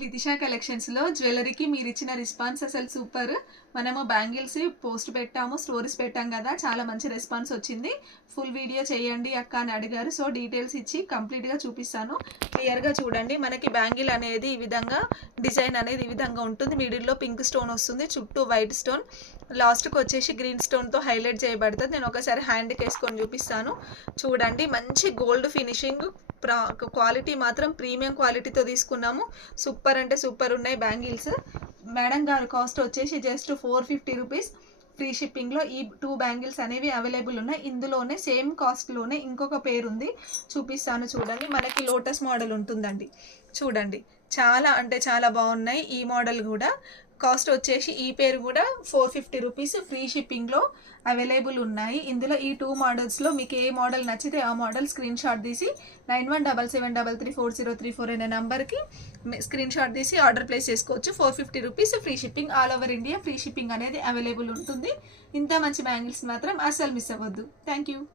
లితిషా కలెక్షన్స్లో జ్యువెలరీకి మీరు ఇచ్చిన రెస్పాన్స్ అసలు సూపర్. మనము బ్యాంగిల్స్ పోస్ట్ పెట్టాము, స్టోరీస్ పెట్టాం కదా, చాలా మంచి రెస్పాన్స్ వచ్చింది. ఫుల్ వీడియో చేయండి అక్క అని అడిగారు. సో డీటెయిల్స్ ఇచ్చి కంప్లీట్గా చూపిస్తాను. క్లియర్గా చూడండి. మనకి బ్యాంగిల్ అనేది ఈ విధంగా డిజైన్ అనేది ఈ విధంగా ఉంటుంది. మిడిల్లో పింక్ స్టోన్ వస్తుంది, చుట్టూ వైట్ స్టోన్, లాస్ట్కి వచ్చేసి గ్రీన్ స్టోన్తో హైలైట్ చేయబడుతుంది. నేను ఒకసారి హ్యాండ్కి వేసుకొని చూపిస్తాను. చూడండి, మంచి గోల్డ్ ఫినిషింగ్, క్వాలిటీ మాత్రం ప్రీమియం క్వాలిటీతో తీసుకున్నాము. సూపర్ అంటే సూపర్ ఉన్నాయి బ్యాంగిల్స్. మేడం గారు కాస్ట్ వచ్చేసి జస్ట్ 450 రూపీస్. ఫ్రీ షిప్పింగ్లో ఈ 2 బ్యాంగిల్స్ అనేవి అవైలబుల్ ఉన్నాయి. ఇందులోనే సేమ్ కాస్ట్లోనే ఇంకొక పేరు ఉంది, చూపిస్తాను చూడండి. మనకి లోటస్ మోడల్ ఉంటుందండి. చూడండి, చాలా అంటే చాలా బాగున్నాయి. ఈ మోడల్ కూడా కాస్ట్ వచ్చేసి ఈ పేరు కూడా 450 రూపీస్. ఫ్రీ షిప్పింగ్లో అవైలబుల్ ఉన్నాయి. ఇందులో ఈ 2 మోడల్స్లో మీకు ఏ మోడల్ నచ్చితే ఆ మోడల్ స్క్రీన్ షాట్ తీసి 9177334034 అనే నెంబర్కి స్క్రీన్ షాట్ తీసి ఆర్డర్ ప్లేస్ చేసుకోవచ్చు. 450 rupees free shipping. All over India free shipping అనేది అవైలబుల్ ఉంటుంది. ఇంత మంచి బ్యాంగిల్స్ మాత్రం అస్సలు మిస్ అవ్వద్దు. Thank you.